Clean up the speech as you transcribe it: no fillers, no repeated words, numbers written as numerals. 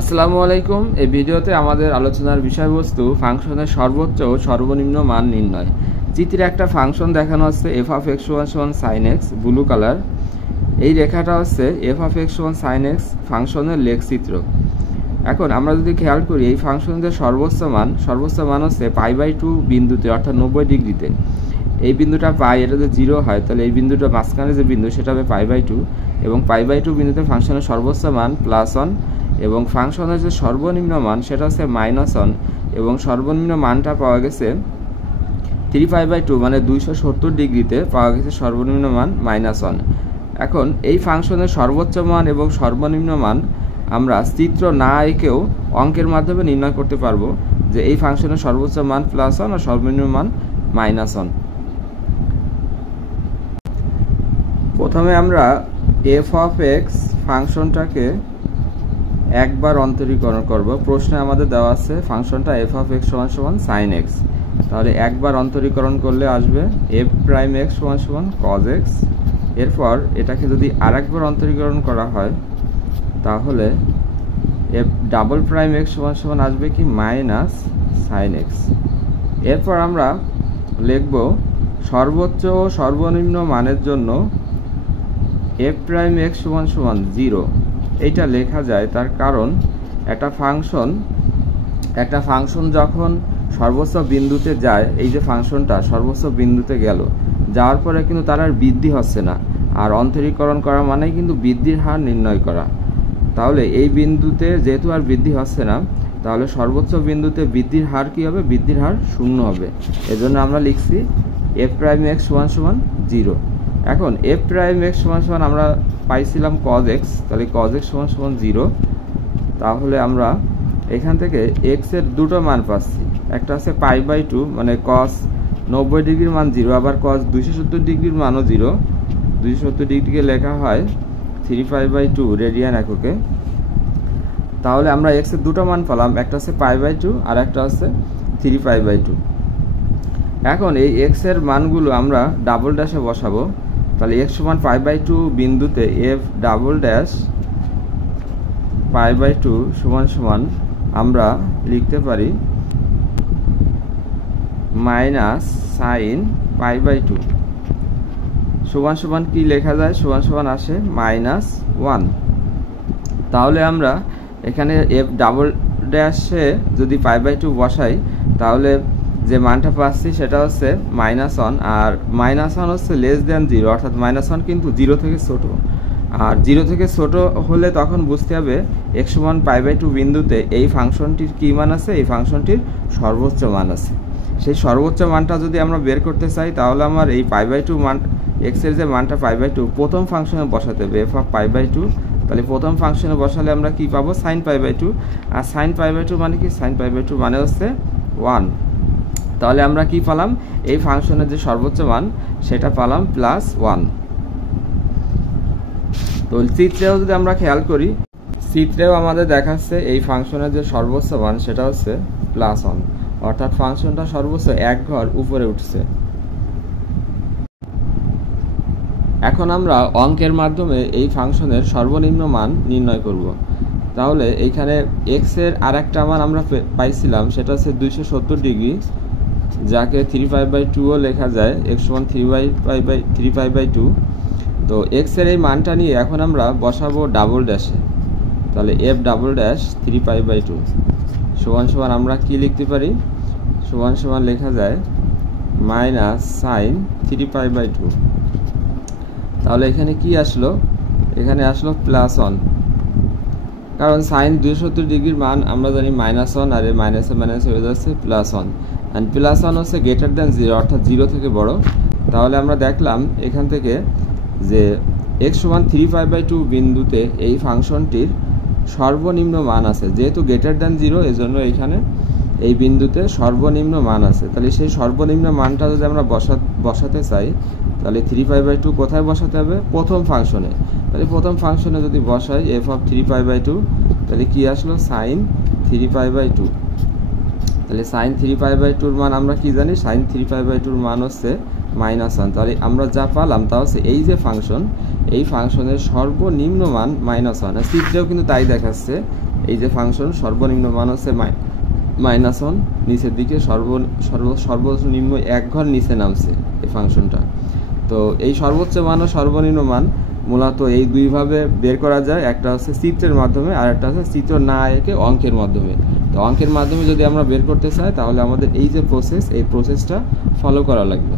আসসালামু আলাইকুম। এই ভিডিওতে আমাদের আলোচনার বিষয়বস্তু ফাংশনের সর্বোচ্চ ও সর্বনিম্ন মান নির্ণয়। চিত্রে একটা ফাংশন দেখানো হচ্ছে f of x = sin x, blue colour. এই রেখাটা হচ্ছে f of x = sin x ফাংশনের লেখচিত্র। এখন আমরা যদি খেয়াল করি এই ফাংশনের সর্বোচ্চ মান হচ্ছে π/2 বিন্দুতে, অর্থাৎ 90 ডিগ্রিতে। এই বিন্দুটা পাই, এটা যদি 0 হয় তাহলে এই বিন্দুটা মাঝখানে যে বিন্দু সেটা হবে π/2, এবং π/2 বিন্দুতে ফাংশনের সর্বোচ্চ মান +1 এবং ফাংশনের যে সর্বনিম্ন মান সেটা হচ্ছে -1 এবং সর্বনিম্ন মানটা পাওয়া গেছে 3π/2 মানে 270 ডিগ্রিতে পাওয়া গেছে সর্বনিম্ন মান -1। এখন এই ফাংশনের সর্বোচ্চ মান এবং সর্বনিম্ন মান আমরা চিত্র না এঁকেও অঙ্কের মাধ্যমে নির্ণয় করতে পারবো যে এই ফাংশনের সর্বোচ্চ মান +1 আর সর্বনিম্ন মান -1। প্রথমে আমরা f of x ফাংশনটাকে একবার অন্তরীকরণ করব। প্রশ্নে আমাদের দেওয়া আছে ফাংশনটা f of x = sin x, তাহলে একবার অন্তরীকরণ করলে আসবে f' x = cos x। এরপর এটাকে যদি আরেকবার অন্তরীকরণ করা হয় তাহলে f" x = আসবে কি -sin x। এরপর আমরা লিখব সর্বোচ্চ ও সর্বনিম্ন মানের জন্য f' x = 0। এইটা লেখা যায় তার কারণ একটা ফাংশন যখন সর্বোচ্চ বিন্দুতে যায়, এই যে ফাংশনটা সর্বোচ্চ বিন্দুতে গেল, যাওয়ার পরে কিন্তু তার আর বৃদ্ধি হচ্ছে না, আর অন্তরীকরণ করা মানেই কিন্তু বৃদ্ধির হার নির্ণয় করা। তাহলে এই বিন্দুতে যেহেতু আর বৃদ্ধি হচ্ছে না, তাহলে সর্বোচ্চ বিন্দুতে বৃদ্ধির হার কি হবে? বৃদ্ধির হার 0 হবে। এজন্য আমরা লিখছি f' x = 0। এখন f' x = আমরা পাইছিলাম cos x, তাহলে cos x = 0। তাহলে আমরা এখান থেকে x এর দুটো মান পাচ্ছি, একটা আছে π/2 মানে cos 90 ডিগ্রির মান 0, আবার cos 270 ডিগ্রির মানও 0। 270 ডিগ্রিকে লেখা হয় 3π/2 রেডিয়ান এককে। তাহলে আমরা x এর দুটো মান পেলাম, একটা আছে π/2 আর একটা আছে 3π/2। এখন এই x এর মানগুলো আমরা ডাবল ড্যাশে বসাবো। তাহলে x = π/2 বিন্দুতে f" π/2 = আমরা লিখতে পারি -sin π/2 = কি লেখা যায়? = আসে -1। তাহলে আমরা এখানে f" যদি π/2 বসাই তাহলে যে মানটা পাচ্ছি সেটা হচ্ছে -1, আর -1 হচ্ছে <0, অর্থাৎ -1 কিন্তু 0 থেকে ছোট। আর 0 থেকে ছোট হলে তখন বুঝতে হবে x = π/2 বিন্দুতে এই ফাংশনটির কী মান আছে? এই ফাংশনটির সর্বোচ্চ মান আছে। সেই সর্বোচ্চ মানটা যদি আমরা বের করতে চাই তাহলে আমার এই π/2 মান, x এর যে মানটা π/2 প্রথম ফাংশনে বসাতে হবে f of π/2। তাহলে প্রথম ফাংশনে বসালে আমরা কি পাবো? sin π/2। আর sin π/2 মানে কি? sin π/2 মানে হচ্ছে 1। তাহলে আমরা কি পেলাম? এই ফাংশনের যে সর্বোচ্চ মান সেটা পেলাম +1। তো চিত্রেও যদি আমরা খেয়াল করি, চিত্রেও আমাদের দেখাচ্ছে এই ফাংশনের যে সর্বোচ্চ মান সেটা হচ্ছে +1, অর্থাৎ ফাংশনটা সর্বোচ্চ এক ঘর উপরে উঠছে। এখন আমরা অঙ্কের মাধ্যমে এই ফাংশনের সর্বনিম্ন মান নির্ণয় করব। তাহলে এইখানে x এর আরেকটা মান আমরা পাইছিলাম, সেটা হচ্ছে 270 ডিগ্রি, যাকে 3π/2ও লেখা যায়। x = 3π/2। তো x এর এই মানটা নিয়ে এখন আমরা বসাবো ডাবল ড্যাশে। তাহলে f" 3π/2 = আমরা কি লিখতে পারি? = লেখা যায় -sin 3π/2। তাহলে এখানে কি আসলো? এখানে আসলো +1, কারণ sin 270 ডিগ্রির মান আমরা জানি -1, আর এই মাইনাসে মাইনাস হয়ে যাচ্ছে +1, অ্যান্ড +1 হচ্ছে <0, অর্থাৎ 0 থেকে বড়। তাহলে আমরা দেখলাম এখান থেকে যে x = 3π/2 বিন্দুতে এই ফাংশনটির সর্বনিম্ন মান আছে। যেহেতু <0 এজন্য এখানে এই বিন্দুতে সর্বনিম্ন মান আছে। তাহলে সেই সর্বনিম্ন মানটা যদি আমরা বসাতে চাই তাহলে 3π/2 কোথায় বসাতে হবে? প্রথম ফাংশনে। তাহলে প্রথম ফাংশনে যদি বসাই f of 3π/2, তাহলে কি আসলো? sin 3π/2। তাহলে sin 3π/2 মান আমরা কি জানি? sin 3π/2 মান হচ্ছে -1। তাহলে আমরা যা পেলাম তা হচ্ছে এই যে ফাংশন, এই ফাংশনের সর্বনিম্ন মান -1। চিত্রেও কিন্তু তাই দেখাচ্ছে এই যে ফাংশন সর্বনিম্ন মান হচ্ছে -1, নিচের দিকে সর্বনিম্ন 1 ঘর নিচে নামছে এই ফাংশনটা। তো এই সর্বোচ্চ মান ও সর্বনিম্ন মান মূলত এই দুইভাবে বের করা যায়, একটা হচ্ছে চিত্রের মাধ্যমে আর একটা হচ্ছে চিত্র না এঁকে অঙ্কের মাধ্যমে। তো অঙ্কের মাধ্যমে যদি আমরা বের করতে চাই তাহলে আমাদের এই যে প্রসেস, এই প্রসেসটা ফলো করা লাগবে।